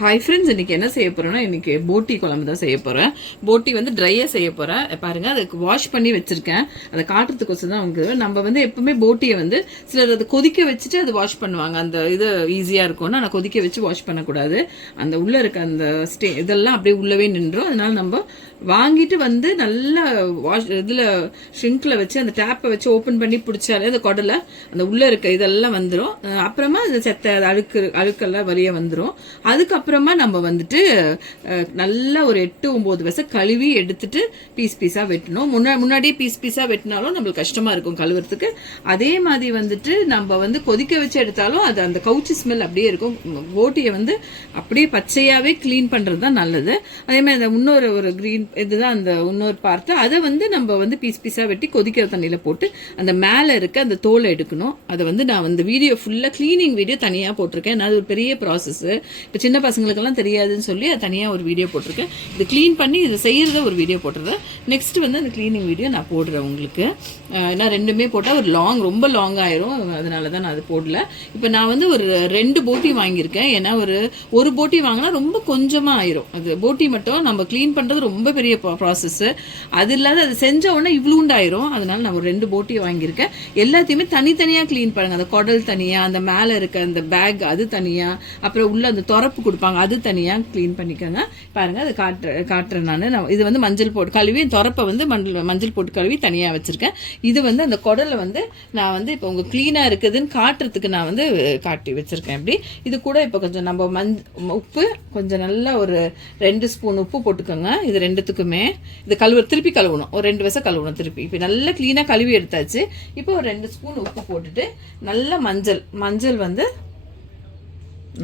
Hi friends, இன்னைக்கு என்ன செய்ய போறேன்னா, இன்னைக்கு போட்டி குழம்பு தான் செய்ய போறேன். போட்டி வந்து ட்ரையா செய்ய போறேன். பாருங்க, அதுக்கு வாஷ் பண்ணி வச்சிருக்கேன். அதை காட்டுறதுக்கோசம் தான் உங்களுக்கு. நம்ம வந்து எப்பவுமே போட்டியை வந்து சிலர் அதை கொதிக்க வச்சுட்டு அது வாஷ் பண்ணுவாங்க. அந்த இது ஈஸியா இருக்கும்னா, நான் கொதிக்க வச்சு வாஷ் பண்ணக்கூடாது. அந்த உள்ள இருக்க அந்த இதெல்லாம் அப்படியே உள்ளவே நின்றும். அதனால நம்ம வாங்கிட்டு வந்து நல்லா வாஷ் இதுல ஷ்ரிங்க்ல வச்சு அந்த டேப்பை வச்சு ஓப்பன் பண்ணி பிடிச்சாலே அந்த குடலை அந்த உள்ள இருக்க இதெல்லாம் வந்துடும். அப்புறமா அந்த செத்த அழுக்கெல்லாம் வெளியே வந்துடும். அதுக்கப்புறமா நம்ம வந்துட்டு நல்லா ஒரு 8-9 வயசு கழுவி எடுத்துட்டு பீஸ் பீஸா வெட்டணும். முன்னாடியே பீஸ் பீஸா வெட்டினாலும் நம்மளுக்கு கஷ்டமா இருக்கும் கழுவுறதுக்கு. அதே மாதிரி வந்துட்டு நம்ம வந்து கொதிக்க வச்சு எடுத்தாலும் அது அந்த கவுச்சி ஸ்மெல் அப்படியே இருக்கும். போட்டியை வந்து அப்படியே பச்சையாவே கிளீன் பண்றது தான் நல்லது. அதே மாதிரி அந்த இன்னொரு ஒரு கிரீன் இதுதான் அந்த இன்னொரு பார்ட்டு. அதை வந்து நம்ம வந்து பீஸ் பீஸா வெட்டி கொதிக்கிற தண்ணியில போட்டு அந்த மேல இருக்க அந்த தோலை எடுக்கணும். அதை வந்து நான் வந்து வீடியோ ஃபுல்லா கிளீனிங் வீடியோ தனியா போட்டிருக்கேன். அது ஒரு பெரிய ப்ராசஸ். இப்போ சின்ன பசங்களுக்கெல்லாம் தெரியாதுன்னு சொல்லி அது தனியாக ஒரு வீடியோ போட்டிருக்கேன். இது க்ளீன் பண்ணி இது செய்கிறத ஒரு வீடியோ போட்டுறேன். நெக்ஸ்ட் வந்து அந்த க்ளீனிங் வீடியோ நான் போடுறேன் உங்களுக்கு. ஏன்னா ரெண்டுமே போட்டால் ஒரு ரொம்ப லாங் ஆயிரும். அதனால தான் நான் அது போடல. இப்போ நான் வந்து ஒரு 2 போட்டி வாங்கியிருக்கேன். ஏன்னா ஒரு போட்டி வாங்கினா ரொம்ப கொஞ்சமாக ஆயிரும். அது போட்டி மட்டும் நம்ம க்ளீன் பண்ணுறது ரொம்ப பெரிய ப்ராசஸ். அது இல்லாத அது செஞ்ச உடனே இவ்வளோண்டாயிரும். அதனால நான் ஒரு 2 போட்டி வாங்கியிருக்கேன். எல்லாத்தையுமே தனித்தனியாக க்ளீன் பண்ணுங்க. அந்த குடல் தனியாக, அந்த மேலே இருக்க அந்த பேக் அது தனியாக, அப்புறம் உள்ள அந்த தொரப்பு கொடுப்பாங்க அது தனியாக க்ளீன் பண்ணிக்கோங்க. பாருங்க, அது காட்டுறேன் நான். இது வந்து மஞ்சள் போட்டு கழுவி தொரப்பை வந்து மஞ்சள் போட்டு கழுவி தனியாக வச்சிருக்கேன். இது வந்து அந்த குடலை வந்து நான் வந்து இப்போ உங்க க்ளீனாக இருக்குதுன்னு காட்டுறதுக்கு நான் வந்து காட்டி வச்சிருக்கேன். இப்படி இது கூட இப்போ கொஞ்சம் நம்ம உப்பு கொஞ்சம் நல்லா ஒரு 2 ஸ்பூன் உப்பு போட்டுக்கோங்க. இது ரெண்டுத்துக்குமே இது திருப்பி கழுவணும். ஒரு 2 வயசு கழுவணும் திருப்பி. இப்போ நல்லா க்ளீனாக கழுவி எடுத்தாச்சு. இப்போ ஒரு 2 ஸ்பூன் உப்பு போட்டுட்டு நல்லா மஞ்சள் வந்து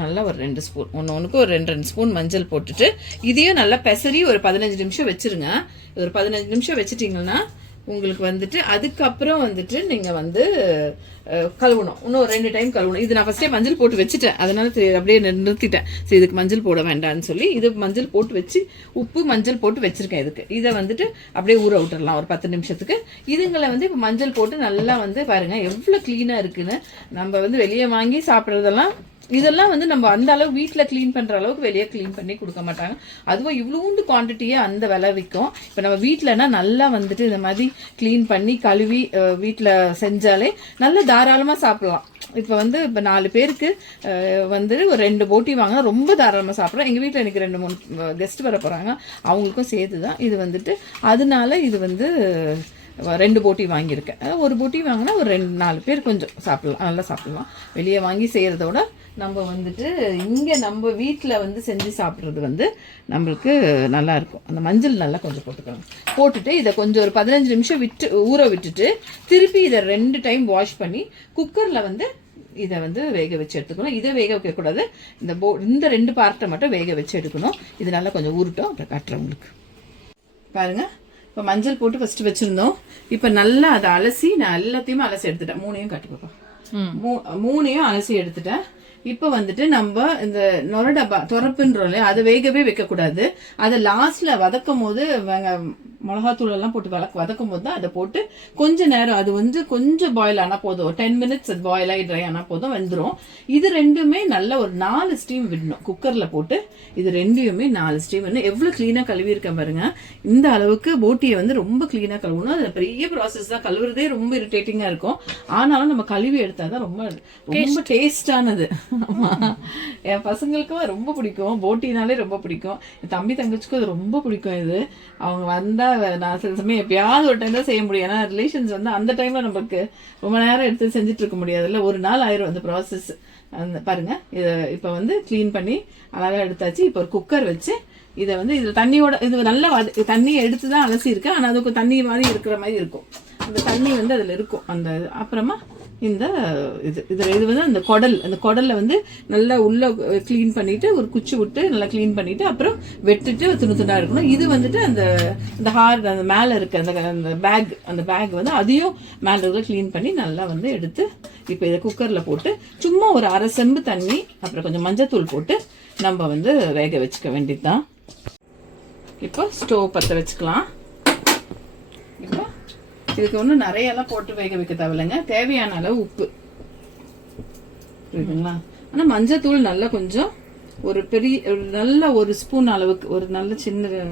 நல்லா ஒரு 2 ஸ்பூன் ஒன்றுக்கு ஒரு 2 ஸ்பூன் மஞ்சள் போட்டுட்டு இதையும் நல்லா பெசரி ஒரு 15 நிமிஷம் வச்சிருங்க. ஒரு 15 நிமிஷம் வச்சுட்டிங்கன்னா உங்களுக்கு வந்துட்டு அதுக்கப்புறம் வந்துட்டு நீங்கள் வந்து கழுவணும். இன்னும் ஒரு 2 டைம் கழுவணும். இது நான் ஃபர்ஸ்டே மஞ்சள் போட்டு வச்சுட்டேன். அதனால அப்படியே நிறுத்திட்டேன். சரி, இதுக்கு மஞ்சள் போட வேண்டாம்னு சொல்லி இது மஞ்சள் போட்டு வச்சு உப்பு மஞ்சள் போட்டு வச்சிருக்கேன். இதுக்கு இதை வந்துட்டு அப்படியே ஊற விட்டுறலாம் ஒரு 10 நிமிஷத்துக்கு. இதுங்களை வந்து இப்போ மஞ்சள் போட்டு நல்லா வந்து பாருங்க எவ்வளோ க்ளீனாக இருக்குன்னு. நம்ம வந்து வெளியே வாங்கி சாப்பிட்றதெல்லாம் இதெல்லாம் வந்து நம்ம அந்த அளவு வீட்டில் க்ளீன் பண்ணுற அளவுக்கு வெளியே க்ளீன் பண்ணி கொடுக்க மாட்டாங்க. அதுவும் இவ்வளோண்டு குவான்டிட்டியே அந்த விலை விற்கும். இப்போ நம்ம வீட்டிலனா நல்லா வந்துட்டு இந்த மாதிரி க்ளீன் பண்ணி கழுவி வீட்டில் செஞ்சாலே நல்லா தாராளமாக சாப்பிடலாம். இப்போ 4 பேருக்கு வந்து ஒரு 2 போட்டி வாங்கினா ரொம்ப தாராளமாக சாப்பிட்றோம். எங்கள் வீட்டில் எனக்கு 2-3 கெஸ்ட் வர போகிறாங்க, அவங்களுக்கும் சேர்த்து தான் இது வந்துட்டு. அதனால இது வந்து 2 போட்டி வாங்கியிருக்கேன். ஒரு போட்டி வாங்கினா ஒரு 2-4 பேர் கொஞ்சம் சாப்பிடலாம், நல்லா சாப்பிடலாம். வெளியே வாங்கி செய்கிறதோட நம்ம வந்துட்டு இங்கே நம்ம வீட்டில் வந்து செஞ்சு சாப்பிட்றது வந்து நம்மளுக்கு நல்லாயிருக்கும். அந்த மஞ்சள் நல்லா கொஞ்சம் போட்டுக்கலாம். போட்டுட்டு இதை கொஞ்சம் ஒரு 15 நிமிஷம் ஊற விட்டுட்டு திருப்பி இதை 2 டைம் வாஷ் பண்ணி குக்கரில் வந்து இதை வந்து வேக வச்சு எடுத்துக்கணும். இதை வேக வைக்கக்கூடாது. இந்த 2 பார்ட்டை மட்டும் வேக வச்சு எடுக்கணும். இது நல்லா கொஞ்சம் ஊறட்டும், அப்புறம் காட்டுறேன் உங்களுக்கு. பாருங்க, இப்போ மஞ்சள் போட்டு ஃபர்ஸ்ட் வச்சிருந்தோம். இப்போ நல்லா அதை அலசி நான் எல்லாத்தையுமே அலசி எடுத்துட்டேன். 3ஐயும் காட்டி பாப்பா. 3ஐயும் அலசி எடுத்துட்டேன். இப்போ வந்துட்டு நம்ம இந்த நொரடப்பா தொரப்புன்றோம் இல்லையா, அதை வேகவே வைக்கக்கூடாது. அதை லாஸ்ட்ல வதக்கும் போது மிளகாத்தூள் எல்லாம் போட்டு வதக்கும் போது தான் அதை போட்டு கொஞ்ச நேரம் அது வந்து கொஞ்சம் பாயில் ஆனால் போதும். ஒரு 10 மினிட்ஸ் அது பாயில் ஆகி ட்ரை ஆனால் போதும், வெந்துடும். இது ரெண்டுமே நல்ல ஒரு 4 ஸ்டீம் விடணும் குக்கரில் போட்டு. இது ரெண்டையுமே 4 ஸ்டீம் விடணும். எவ்வளோ க்ளீனாக கழுவி இருக்கேன் பாருங்க. இந்த அளவுக்கு போட்டியை வந்து ரொம்ப க்ளீனாக கழுவணும். அது பெரிய ப்ராசஸ் தான். கழுவுறதே ரொம்ப இரிட்டேட்டிங்காக இருக்கும். ஆனாலும் நம்ம கழுவி எடுத்தால் தான் ரொம்ப ரொம்ப டேஸ்டானது. என் பசங்களுக்கும் ரொம்ப பிடிக்கும். போட்டினாலே ரொம்ப பிடிக்கும். என் தம்பி தங்கச்சிக்கும் அது ரொம்ப பிடிக்கும். இது அவங்க வந்தா நான் சில சமயம் எப்பயாவது ஒரு டைம் தான் செய்ய முடியும். ஏன்னா ரிலேஷன்ஸ் வந்து அந்த டைம்ல நமக்கு ரொம்ப நேரம் எடுத்து செஞ்சுட்டு இருக்க முடியாதுல்ல. ஒரு நாள் ஆயிரும் அந்த ப்ராசஸ். அந்த பாருங்க, இதை இப்போ வந்து க்ளீன் பண்ணி அழகாக எடுத்தாச்சு. இப்போ ஒரு குக்கர் வச்சு இதை வந்து இதில் தண்ணியோட இது நல்லா தண்ணியை எடுத்து தான் அலசி இருக்கு. ஆனால் அதுக்கு தண்ணி மாதிரி இருக்கிற மாதிரி இருக்கும். அந்த தண்ணி வந்து அதில் இருக்கும். அந்த அப்புறமா இந்த இது வந்து அந்த குடல்ல வந்து நல்லா உள்ள க்ளீன் பண்ணிட்டு ஒரு குச்சி விட்டு நல்லா க்ளீன் பண்ணிட்டு அப்புறம் வெட்டுட்டு துணா இருக்கணும். இது வந்துட்டு அந்த ஹார்ட் அந்த மேல இருக்க அந்த பேக் வந்து அதையும் மேல இருக்க க்ளீன் பண்ணி நல்லா வந்து எடுத்து இப்போ இதை குக்கர்ல போட்டு சும்மா ஒரு 1/2 செம்பு தண்ணி அப்புறம் கொஞ்சம் மஞ்சத்தூள் போட்டு நம்ம வந்து வேக வச்சுக்க வேண்டியதுதான். இப்போ ஸ்டவ் பற்ற வச்சுக்கலாம். இப்போ இதுக்கு ஒன்றும் நிறையெல்லாம் போட்டு வேக வைக்க தேவையில்லைங்க. தேவையான அளவு உப்பு புரியுதுங்களா. ஆனால் மஞ்சத்தூள் நல்லா கொஞ்சம் ஒரு நல்ல ஒரு ஸ்பூன் அளவுக்கு, ஒரு நல்ல சின்ன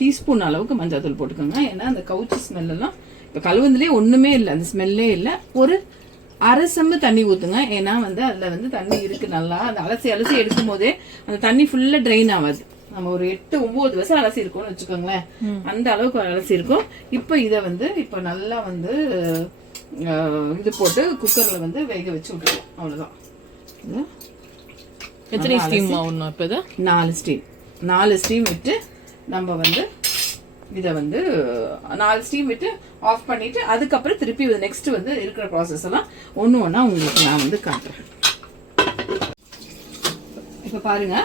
டீஸ்பூன் அளவுக்கு மஞ்சள் தூள் போட்டுக்கோங்க. ஏன்னா அந்த கவுச்சி ஸ்மெல் எல்லாம் இப்போ கழுவுனதுலேயே ஒன்றுமே இல்லை, அந்த ஸ்மெல்லே இல்லை. ஒரு அரை செம்பு தண்ணி ஊற்றுங்க. ஏன்னா வந்து அதில் வந்து தண்ணி இருக்குது நல்லா. அந்த அலசி எடுக்கும் போதே அந்த தண்ணி ஃபுல்லாக ட்ரெயின் ஆகாது. நம்ம ஒரு 8-9 வருஷம் அலசி இருக்கோம்னு வச்சுக்கோங்களேன், அந்த அளவுக்கு அலசி இருக்கும். இப்போ இதை வந்து இப்போ நல்லா வந்து இது போட்டு குக்கரில் வந்து வேக வச்சு விட்டுருவோம். அவ்வளோதான். எத்தனை ஸ்டீம் ஆகணும்? இப்போ இதை 4 ஸ்டீம் விட்டு நம்ம வந்து இதை வந்து 4 ஸ்டீம் விட்டு ஆஃப் பண்ணிட்டு அதுக்கப்புறம் திருப்பி நெக்ஸ்ட் வந்து இருக்கிற ப்ராசஸ் எல்லாம் ஒன்று ஒன்றா உங்களுக்கு நான் வந்து காட்டுறேன். இப்போ பாருங்க,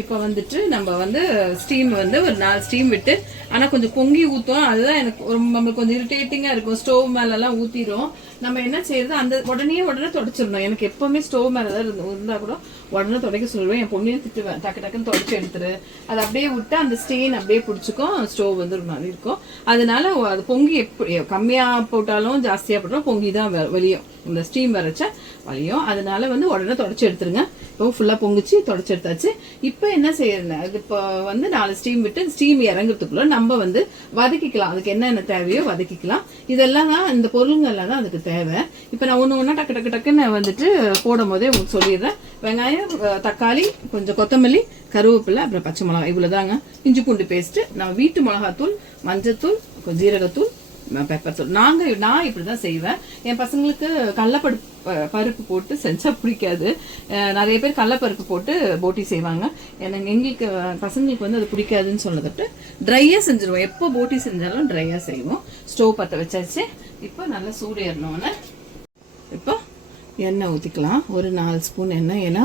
இப்போ வந்துட்டு நம்ம வந்து ஸ்டீம் வந்து ஒரு 4 ஸ்டீம் விட்டு, ஆனால் கொஞ்சம் பொங்கி ஊற்றும். அதுதான் எனக்கு நம்மளுக்கு கொஞ்சம் இரிட்டேட்டிங்காக இருக்கும். ஸ்டோவ் மேலெல்லாம் ஊற்றிடும். நம்ம என்ன செய்யறது, அந்த உடனே தொடச்சிடணும். எனக்கு எப்பவுமே ஸ்டோவ் மேலே தான் இருந்தால் கூட உடனே துடைக்க சொல்லுவேன். என் பொண்ணையும் திட்டுவேன், டக்குன்னு தொடச்சி எடுத்துரு. அதை அப்படியே விட்டு அந்த ஸ்டெயின் அப்படியே பிடிச்சிக்கும். ஸ்டோவ் வந்து ஒரு மாதிரி இருக்கும். அதனால அது பொங்கி எப்படி கம்மியாக போட்டாலும் ஜாஸ்தியாக போட்டாலும் பொங்கி தான் வெளியும். இந்த ஸ்டீம் வரைச்சா வலியும். அதனால வந்து உடனே தொடச்சி எடுத்துருங்க. இப்போ ஃபுல்லாக பொங்கிச்சு தொடச்சி எடுத்தாச்சு. இப்போ என்ன செய்யறேன், இது இப்போ வந்து 4 ஸ்டீம் விட்டு ஸ்டீம் இறங்குறதுக்குள்ள நம்ம வந்து வதக்கிக்கலாம். அதுக்கு என்னென்ன தேவையோ வதக்கிக்கலாம். இதெல்லாம் தான், இந்த பொருளுங்கள்லாம் தான் அதுக்கு தேவை. இப்போ நான் ஒன்று டக்குன்னு வந்துட்டு போடும் போதே உங்களுக்கு சொல்லிடுறேன். வெங்காயம், தக்காளி, கொஞ்சம் கொத்தமல்லி, கருவேப்பிலை, அப்புறம் பச்சை மிளகாய், இவ்வளோதாங்க. இஞ்சி பூண்டு பேஸ்ட்டு, நான் வீட்டு மிளகாத்தூள், மஞ்சத்தூள், ஜீரகத்தூள், பெப்பர் தூள். நான் இப்படிதான் செய்வேன். என் பசங்களுக்கு கடலைப்பருப்பு போட்டு செஞ்சா பிடிக்காது. நிறைய பேர் கடலைப்பருப்பு போட்டு போட்டி செய்வாங்க. எங்களுக்கு பசங்களுக்கு வந்து அது பிடிக்காதுன்னு சொன்னதுட்டு ட்ரையா செஞ்சிருவோம். எப்போ போட்டி செஞ்சாலும் ட்ரையா செய்வோம். ஸ்டோவ் பற்ற வச்சாச்சு. இப்போ நல்லா சூடு ஏறணும்னு இப்போ எண்ணெய் ஊற்றிக்கலாம். ஒரு 4 ஸ்பூன் எண்ணெய். ஏன்னா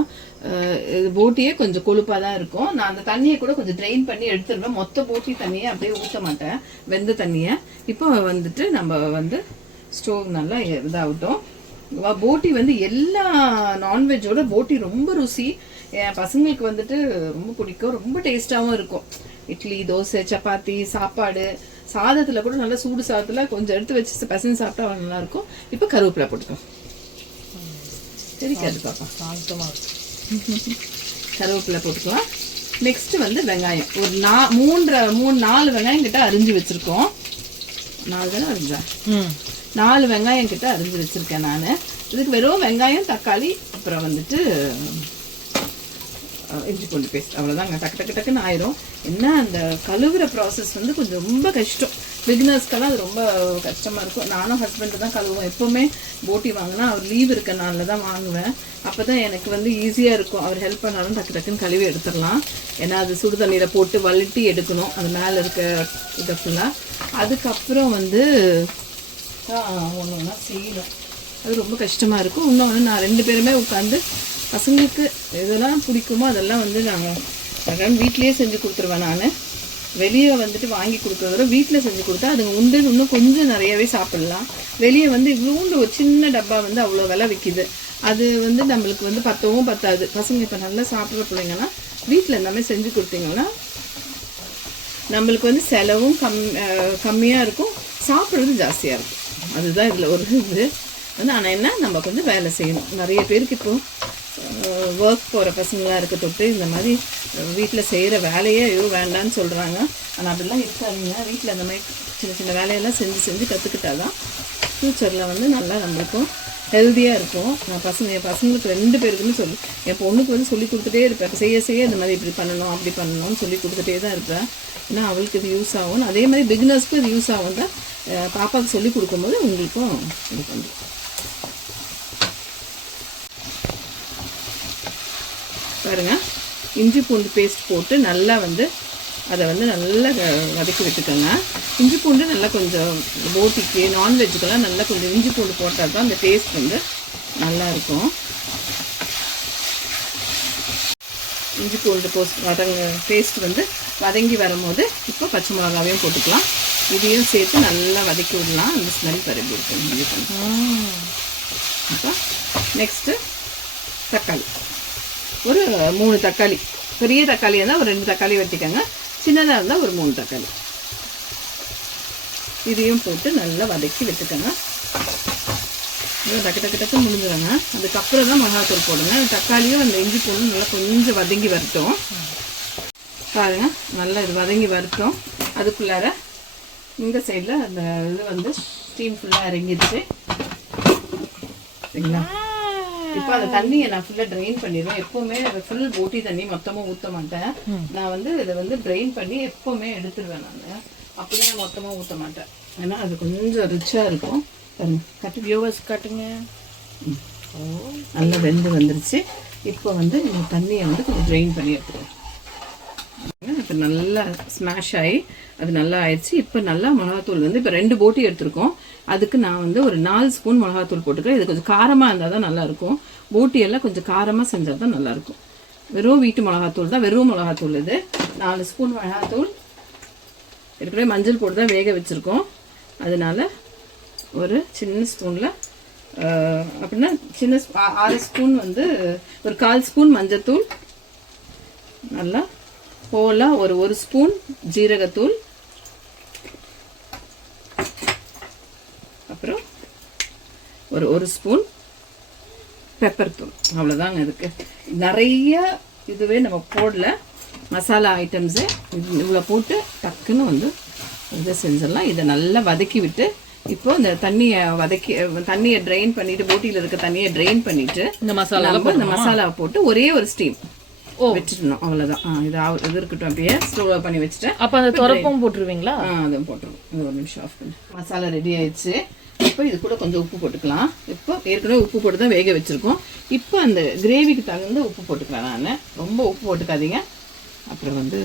போட்டியே கொஞ்சம் கொழுப்பாக தான் இருக்கும். நான் அந்த தண்ணியை கூட கொஞ்சம் ட்ரெயின் பண்ணி எடுத்துருவேன். மொத்த போட்டி தண்ணியை அப்படியே ஊற்ற மாட்டேன், வெந்த தண்ணியை. இப்போ வந்துட்டு நம்ம வந்து ஸ்டோவ் நல்லா இதாகட்டும். போட்டி வந்து எல்லா நான்வெஜ்ஜோட போட்டி ரொம்ப ருசி. என் பசங்களுக்கு வந்துட்டு ரொம்ப பிடிக்கும். ரொம்ப டேஸ்டாகவும் இருக்கும். இட்லி, தோசை, சப்பாத்தி, சாப்பாடு, சாதத்தில் கூட நல்லா சூடு சாதத்தில் கொஞ்சம் எடுத்து வச்சு பசங்க சாப்பிட்டா நல்லா இருக்கும். இப்போ கருவேப்பிலை போட்டுக்கோ. தெரியாது பாப்பா, கருவேப்பிலை போட்டுக்கலாம். நெக்ஸ்ட் வந்து வெங்காயம் ஒரு 3-4 வெங்காயம் கிட்ட அரிஞ்சு வச்சிருக்கோம். 4 தானே அரிஞ்சா? 4 வெங்காயம் கிட்ட அரிஞ்சு வச்சிருக்கேன் நான். இதுக்கு வெறும் வெங்காயம், தக்காளி, அப்புறம் வந்துட்டு இஞ்சி பூண்டு பேஸ்ட், அவ்வளோதாங்க. டக்குன்னு ஆயிரும். என்ன அந்த கழுவுற ப்ராசஸ் வந்து கொஞ்சம் ரொம்ப கஷ்டம். பிகினர்ஸ்க்கெல்லாம் அது ரொம்ப கஷ்டமாக இருக்கும். நானும் ஹஸ்பண்டு தான் கழுவுவோம். எப்போவுமே போட்டி வாங்கினா அவர் லீவ் இருக்க நாளில் தான் வாங்குவேன். அப்போ தான் எனக்கு வந்து ஈஸியாக இருக்கும். அவர் ஹெல்ப் பண்ணாலும் டக்குன்னு கழுவி எடுத்துடலாம். ஏன்னா அது சுடு தண்ணியில் போட்டு வலிட்டி எடுக்கணும், அது மேலே இருக்க இதை ஃபுல்லாக. அதுக்கப்புறம் வந்து ஒன்று ஒன்றா செய்யணும். அது ரொம்ப கஷ்டமாக இருக்கும். இன்னொன்று நான் 2 பேருமே உட்காந்து பசங்களுக்கு எதெல்லாம் பிடிக்குமோ அதெல்லாம் வந்து நாங்கள் வீட்லேயே செஞ்சு கொடுத்துருவேன். நான் வெளியே வந்துட்டு வாங்கி கொடுக்குறதோட வீட்டில் செஞ்சு கொடுத்தா அதுங்க உண்டு இன்னும் கொஞ்சம் நிறையவே சாப்பிட்லாம். வெளியே வந்து இவ்வளோண்டு ஒரு சின்ன டப்பா வந்து அவ்வளோ விலை விற்கிது. அது வந்து நம்மளுக்கு வந்து பத்தவும் பத்தாது. பசங்க இப்போ நல்லா சாப்பிட்ற பிள்ளைங்கன்னா வீட்டில் எல்லாமே செஞ்சு கொடுத்தீங்கன்னா நம்மளுக்கு வந்து செலவும் கம்மியாக இருக்கும், சாப்பிட்றது ஜாஸ்தியாக இருக்கும். அதுதான் இதில் ஒரு இது வந்து. ஆனால் என்ன, நம்ம கொஞ்சம் வேலை செய்யணும். நிறைய பேருக்கு இப்போது ஒர்க் போகிற பசங்களாக இருக்க தொட்டு இந்த மாதிரி வீட்டில் செய்கிற வேலையே வேண்டான்னு சொல்கிறாங்க. ஆனால் அப்படிலாம் இருக்காதுங்க. வீட்டில் அந்த மாதிரி சின்ன வேலையெல்லாம் செஞ்சு கற்றுக்கிட்டா தான் ஃப்யூச்சரில் வந்து நல்லா நம்மளுக்கும் ஹெல்த்தியாக இருக்கும். நான் என் பசங்களுக்கு 2 பேருக்குன்னு என் பொண்ணுக்கு வந்து சொல்லி கொடுத்துட்டே இருப்பேன். செய்ய இந்த மாதிரி இப்படி பண்ணணும் அப்படி பண்ணணும்னு சொல்லி கொடுத்துட்டே தான் இருப்பேன். ஏன்னா அவளுக்கு இது யூஸ் ஆகும். அதே மாதிரி பிகினர்ஸ்க்கும் இது யூஸ் ஆகும் தான் பாப்பாவுக்கு சொல்லி கொடுக்கும்போது உங்களுக்கும் இது பண்ணுறோம். பாருங்கள், இஞ்சி பூண்டு பேஸ்ட் போட்டு நல்லா வந்து அதை வந்து நல்லா வதக்கி விட்டுக்கோங்க. இஞ்சி பூண்டு நல்லா கொஞ்சம் போட்டிக்கு நான்வெஜ்ஜுக்கெல்லாம் நல்லா கொஞ்சம் இஞ்சி பூண்டு போட்டால் தான் அந்த டேஸ்ட் வந்து நல்லாயிருக்கும். இஞ்சி பூண்டு பேஸ்ட் வந்து வதங்கி வரும்போது இப்போ பச்சை மிளகாவையும் போட்டுக்கலாம். இதையும் சேர்த்து நல்லா வதக்கி விடலாம். அந்த ஸ்மெல் பரப்பி இருக்கும் இஞ்சி பூண்டு. அப்போ நெக்ஸ்ட்டு தக்காளி, ஒரு 3 தக்காளி. பெரிய தக்காளியாக இருந்தால் ஒரு 2 தக்காளி வெட்டிக்கோங்க. சின்னதாக இருந்தால் ஒரு 3 தக்காளி. இதையும் போட்டு நல்லா வதக்கி விட்டுக்கோங்க. டக்கு டக்கு டக்கு முடிஞ்சிடுங்க. அதுக்கப்புறம் தான் மிளகாத்தூள் போடுங்க. தக்காளியும் அந்த இஞ்சி பூண்டும் நல்லா கொஞ்சம் வதங்கி வரட்டும். பாருங்க, நல்லா இது வதங்கி வரட்டும். அதுக்குள்ளார இந்த சைடில் அந்த இது வந்து ஸ்டீம் ஃபுல்லாக இறங்கிடுச்சு. சரிங்களா? இப்போ அந்த தண்ணியை நான் ஃபுல்லாக ட்ரெயின் பண்ணிடுவேன். எப்போவுமே ஃபுல் போட்டி தண்ணி மொத்தமாக ஊற்ற மாட்டேன். நான் வந்து இதை வந்து ட்ரெயின் பண்ணி எப்போவுமே எடுத்துடுவேன். நான் அப்படியே மொத்தமாக ஊற்ற மாட்டேன். ஏன்னா அது கொஞ்சம் ரிச்சாக இருக்கும். கட்டு வியூவர்ஸ் காட்டுங்க. நல்லா வெந்து வந்துருச்சு. இப்போ வந்து இந்த தண்ணியை வந்து கொஞ்சம் ட்ரெயின் பண்ணி எடுத்துருவேன். இப்போ நல்லா ஸ்மாஷ் ஆகி அது நல்லா ஆயிடுச்சு. இப்போ நல்லா மிளகாத்தூள் வந்து இப்போ 2 போட்டி எடுத்துருக்கோம். அதுக்கு நான் வந்து ஒரு 4 ஸ்பூன் மிளகாத்தூள் போட்டுக்கிறேன். இது கொஞ்சம் காரமாக இருந்தால் தான் நல்லாயிருக்கும். போட்டியெல்லாம் கொஞ்சம் காரமாக செஞ்சால் தான் நல்லாயிருக்கும். வெறும் வீட்டு மிளகாத்தூள் தான், வெறும் மிளகாத்தூள் இது. 4 ஸ்பூன் மிளகாத்தூள். ஏற்கனவே மஞ்சள் போட்டு தான் வேக வச்சுருக்கோம். அதனால ஒரு சின்ன ஸ்பூனில் அப்படின்னா சின்ன 6 ஸ்பூன் வந்து ஒரு 1/4 ஸ்பூன் மஞ்சத்தூள், நல்லா ஹோலாக ஒரு ஸ்பூன் ஜீரகத்தூள், அப்புறம் ஒரு ஸ்பூன் பெப்பர் தூள். அவ்வளோதாங்க. இதுக்கு நிறைய இதுவே நம்ம போடல, மசாலா ஐட்டம்ஸு இவ்வளோ போட்டு டக்குன்னு வந்து இதை செஞ்சிடலாம். இதை நல்லா வதக்கி விட்டு இப்போ இந்த தண்ணியை ட்ரெயின் பண்ணிட்டு, போட்டியில் இருக்க தண்ணியை ட்ரெயின் பண்ணிட்டு இந்த மசாலாவை போட்டு ஒரே ஒரு ஸ்டீம் வச்சிடணும். அவ்வளோதான். இது இருக்கட்டும். அப்படியே ஸ்லோவாக பண்ணி வச்சுட்டேன். அப்போ அந்த துறப்பும் போட்டுருவீங்களா? அதுவும் போட்டுருவோம். இது ஒரு நிமிஷம் ஆஃப் பண்ணி. மசாலா ரெடி ஆயிடுச்சு. இப்போ இது கூட கொஞ்சம் உப்பு போட்டுக்கலாம். இப்போ ஏற்கனவே உப்பு போட்டு தான் வேக வச்சுருக்கோம். இப்போ அந்த கிரேவிக்கு தகுந்த உப்பு போட்டுக்கலாம். நான் ரொம்ப உப்பு போட்டுக்காதீங்க, அப்புறம் வந்து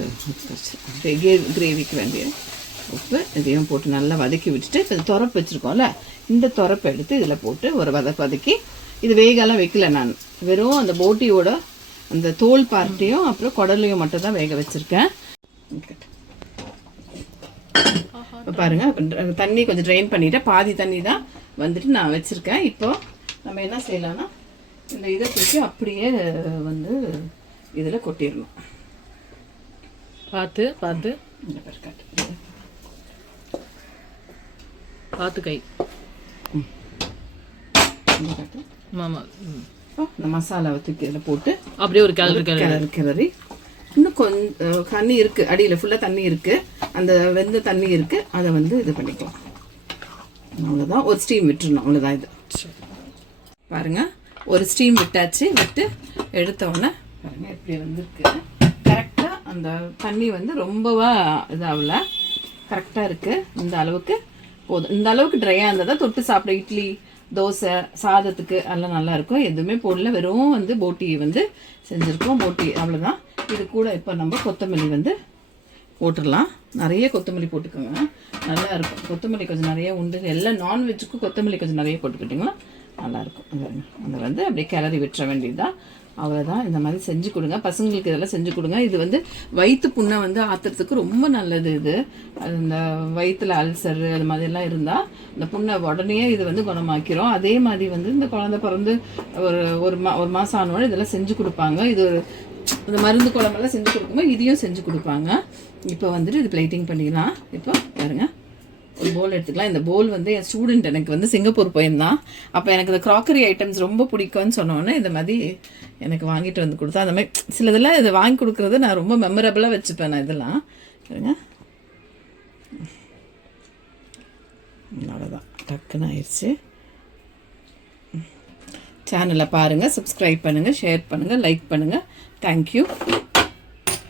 கிரேவிக்கு வேண்டிய உப்பு இதையும் போட்டு நல்லா வதக்கி விட்டுட்டு, இப்போ துறப்பு வச்சுருக்கோம்ல, இந்த துறப்பை எடுத்து இதில் போட்டு ஒரு வதக்கி, இது வேகலாம் வைக்கல. நான் வெறும் அந்த போட்டியோட அந்த தோல் பார்ட்டியும் அப்புறம் குடலையும் மட்டும் தான் வேக வச்சுருக்கேன். இப்போ பாருங்கள், தண்ணி கொஞ்சம் ட்ரெயின் பண்ணிவிட்டேன். பாதி தண்ணி தான் வந்துட்டு நான் வச்சுருக்கேன். இப்போ நம்ம என்ன செய்யலாம்னா, இந்த இதை தூக்கி அப்படியே வந்து இதில் கொட்டிடணும். பார்த்து பார்த்து பார்த்து கை மாமா. இந்த மசாலாவை தூக்கி இதில் போட்டு அப்படியே ஒரு கிளறி இன்னும் கொஞ்சம் தண்ணி இருக்குது, அடியில் ஃபுல்லாக தண்ணி இருக்குது, அந்த வெந்த தண்ணி இருக்குது, அதை வந்து இது பண்ணிக்கலாம். அவ்வளோதான். ஒரு ஸ்டீம் விட்டுருணும். அவ்வளோதான். இது பாருங்கள், ஒரு ஸ்டீம் விட்டாச்சு. விட்டு எடுத்தோடனே பாருங்கள் எப்படி வந்துருக்கு. கரெக்டாக அந்த தண்ணி வந்து ரொம்பவா இதாகல, கரெக்டாக இருக்குது. இந்த அளவுக்கு போதும். இந்த அளவுக்கு ட்ரையாக இருந்தால் தான் தொட்டு சாப்பிட இட்லி, தோசை, சாதத்துக்கு எல்லாம் நல்லா இருக்கும். எதுவுமே போடல, வெறும் வந்து போட்டி வந்து செஞ்சுருக்கோம். போட்டி அவ்வளோதான். இது கூட இப்போ நம்ம கொத்தமல்லி வந்து போட்டுடலாம். நிறைய கொத்தமல்லி போட்டுக்கோங்க, நல்லா இருக்கும். கொத்தமல்லி கொஞ்சம் நிறைய உண்டு. எல்லாம் நான்வெஜ்ஜுக்கும் கொத்தமல்லி கொஞ்சம் நிறைய போட்டுக்கிட்டிங்கன்னா நல்லாயிருக்கும். அதை வந்து அப்படியே கிளறி விட்டுற வேண்டியதுதான். அவ்வளோதான். இந்த மாதிரி செஞ்சு கொடுங்க பசங்களுக்கு. இதெல்லாம் செஞ்சு கொடுங்க. இது வந்து வயிற்று புண்ணை வந்து ஆற்றுறதுக்கு ரொம்ப நல்லது. இது இந்த வயிற்றுல அல்சர் அது மாதிரிலாம் இருந்தால் இந்த புண்ணை உடனே இது வந்து குணமாக்கிறோம். அதே மாதிரி வந்து இந்த குழந்தை பிறந்து ஒரு மாதம் ஆனோட இதெல்லாம் செஞ்சு கொடுப்பாங்க. இது இந்த மருந்து குழம்பெல்லாம் செஞ்சு கொடுக்கும்போது இதையும் செஞ்சு கொடுப்பாங்க. இப்போ வந்துட்டு இது பிளேட்டிங் பண்ணிக்கலாம். இப்போ பாருங்க, ஒரு போல் எடுத்துக்கலாம். இந்த போல் வந்து என் ஸ்டூடெண்ட் எனக்கு வந்து சிங்கப்பூர் போயிருந்தான். அப்போ எனக்கு இந்த க்ராக்கரி ஐட்டம்ஸ் ரொம்ப பிடிக்கும்னு சொன்னோன்னே இந்த மாதிரி எனக்கு வாங்கிட்டு வந்து கொடுத்தா. அந்த மாதிரி சிலதெல்லாம் இதை வாங்கி கொடுக்குறது நான் ரொம்ப மெமரபிளாக வச்சுப்பேன். நான் இதெல்லாம் பாருங்க, அவ்வளோதான். டக்குன்னு ஆயிடுச்சு. சேனலை பாருங்கள், சப்ஸ்கிரைப் பண்ணுங்கள், ஷேர் பண்ணுங்கள், லைக் பண்ணுங்கள். தேங்க்யூ.